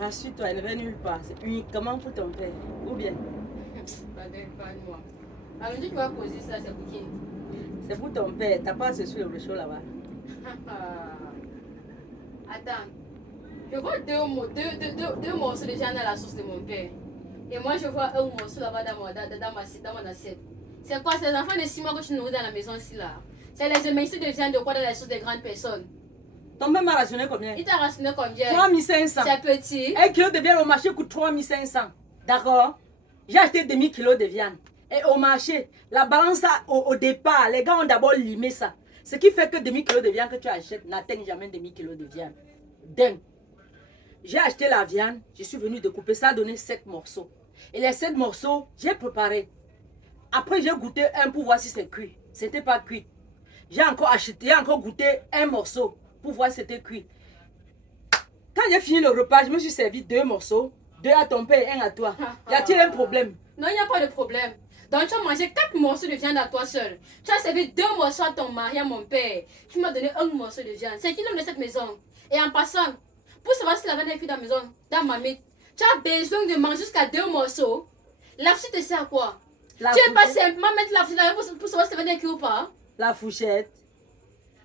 Rassure-toi, elle ne va nulle part. C'est uniquement pour ton père. Ou bien? Pas moi. Alors, tu vas poser ça, c'est pour qui? C'est pour ton père. T'as pas ce sur le réchaud là-bas. Attends. Je vois deux morceaux de viande dans la sauce de mon père. Et moi, je vois un morceau là-bas dans mon assiette. C'est quoi, ces enfants de 6 mois que tu nourris dans la maison ici là? C'est les émincés de viande de quoi dans la sauce des grandes personnes? Ton père m'a rationné combien? Il t'a rationné combien? 3500. C'est petit. 1 kilo de viande au marché coûte 3500. D'accord? J'ai acheté demi-kilo de viande. Et au marché, la balance au départ, les gars ont d'abord limé ça. Ce qui fait que demi-kilo de viande que tu achètes n'atteint jamais demi-kilo de viande. Dingue. J'ai acheté la viande, je suis venu découper, ça a donné 7 morceaux. Et les 7 morceaux, j'ai préparé. Après, j'ai goûté un pour voir si c'est cuit. C'était pas cuit. J'ai encore acheté, j'ai encore goûté un morceau pour voir si c'était cuit. Quand j'ai fini le repas, je me suis servi 2 morceaux. 2 à ton père et 1 à toi. Y a-t-il un problème? Non, il n'y a pas de problème. Donc, tu as mangé 4 morceaux de viande à toi seul. Tu as servi 2 morceaux à ton mari, à mon père. Tu m'as donné 1 morceau de viande. C'est qui l'homme de cette maison? Et en passant, pour savoir si la viande est cuite dans la maison, dans ma mythe, tu as besoin de manger jusqu'à 2 morceaux. La fourchette te sert à quoi? Tu ne pas simplement mettre la fourchette là pour savoir si la viande est cuite ou pas? La fourchette.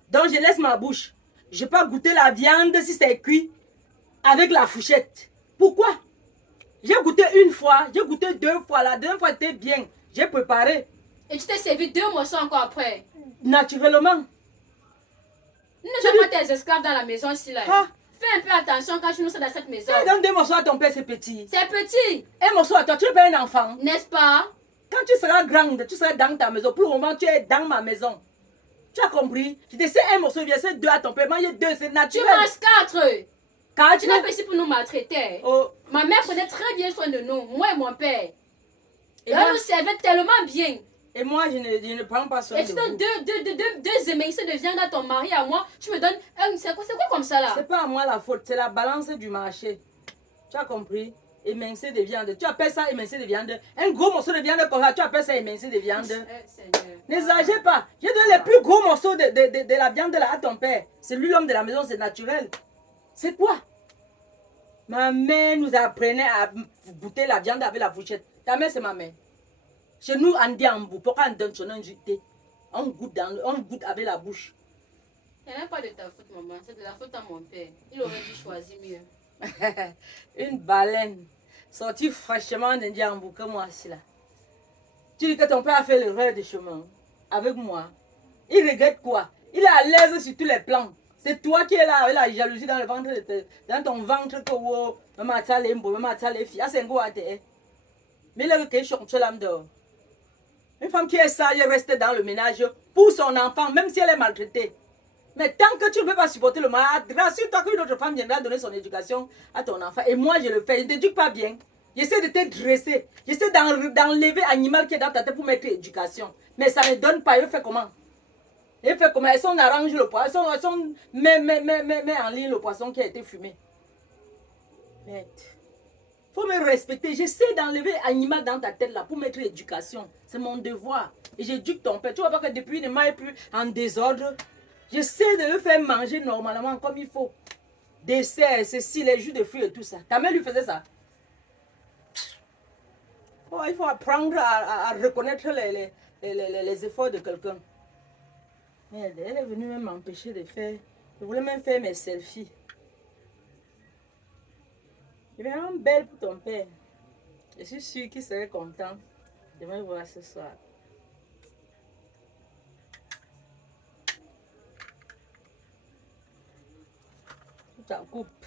Donc, je laisse ma bouche. Je peux pas goûter la viande si c'est cuit avec la fourchette. Pourquoi? J'ai goûté une fois, j'ai goûté 2 fois. La deuxième fois était bien. J'ai préparé. Et tu t'es servi 2 morceaux encore après? Naturellement. Nous ne sommes pas tes esclaves dans la maison ici là. Ah. Fais un peu attention quand tu nous sors dans cette maison. Tu donnes 2 morceaux à ton père, c'est petit. C'est petit. 1 morceau à toi, tu n'es pas un enfant. N'est-ce pas? Quand tu seras grande, tu seras dans ta maison. Pour le moment, tu es dans ma maison. Tu as compris? Je te sais 1 morceau, je sais 2 à ton père. Manger 2, c'est naturel. Tu manges 4. Car Tu n'es pas ici pour nous maltraiter. Oh. Ma mère prenait très bien soin de nous, moi et mon père. Et moi, elle nous servait tellement bien. Et moi, je ne prends pas soin et de tu vous. donnes deux émincés de viande à ton mari, à moi. Tu me donnes un. C'est quoi comme ça là? C'est pas à moi la faute, c'est la balance du marché. Tu as compris? Émincé de viande. Tu appelles ça émincé de viande. Un gros morceau de viande comme ça, tu appelles ça émincé de viande. N'exagère pas. J'ai donné les plus gros morceaux de la viande là à ton père. C'est lui l'homme de la maison, c'est naturel. C'est quoi? Ma mère nous apprenait à goûter la viande avec la fourchette. Ta mère, c'est ma mère. Chez nous, on dit en bout. Pourquoi on donne son injecté? On goûte avec la bouche. Ce n'est pas de ta faute, maman. C'est de la faute à mon père. Il aurait dû choisir mieux. Une baleine sortie fraîchement d'un Djambou que moi, aussi là. Tu dis que ton père a fait l'erreur de chemin avec moi. Il regrette quoi? Il est à l'aise sur tous les plans. C'est toi qui es là avec la jalousie dans le ventre, dans ton ventre que vous, maman a les mbos, maman a les filles. Ah, c'est un go à terre. Mais là, que je l'âme dehors. Une femme qui est sage reste dans le ménage pour son enfant, même si elle est maltraitée. Mais tant que tu ne peux pas supporter le mal, rassure-toi qu'une autre femme viendra donner son éducation à ton enfant. Et moi, je le fais. Je ne t'éduque pas bien. J'essaie de te dresser. J'essaie d'enlever l'animal qui est dans ta tête pour mettre éducation. Mais ça ne donne pas. Il fait comment? Il fait comment? Elles sont arrange le poisson. Elles sont met en ligne le poisson qui a été fumé. Merde. Il faut me respecter. J'essaie d'enlever l'animal dans ta tête là pour mettre éducation. C'est mon devoir. Et j'éduque ton père. Tu vois pas que depuis, il ne m'a plus en désordre. J'essaie de le faire manger normalement comme il faut. Dessert, ceci, les jus de fruits et tout ça. Ta mère lui faisait ça. Oh, il faut apprendre à reconnaître les efforts de quelqu'un. Elle est venue même m'empêcher de faire. Je voulais même faire mes selfies. Elle est vraiment belle pour ton père. Je suis sûre qu'il serait content de me voir ce soir. Tu t'en coupes.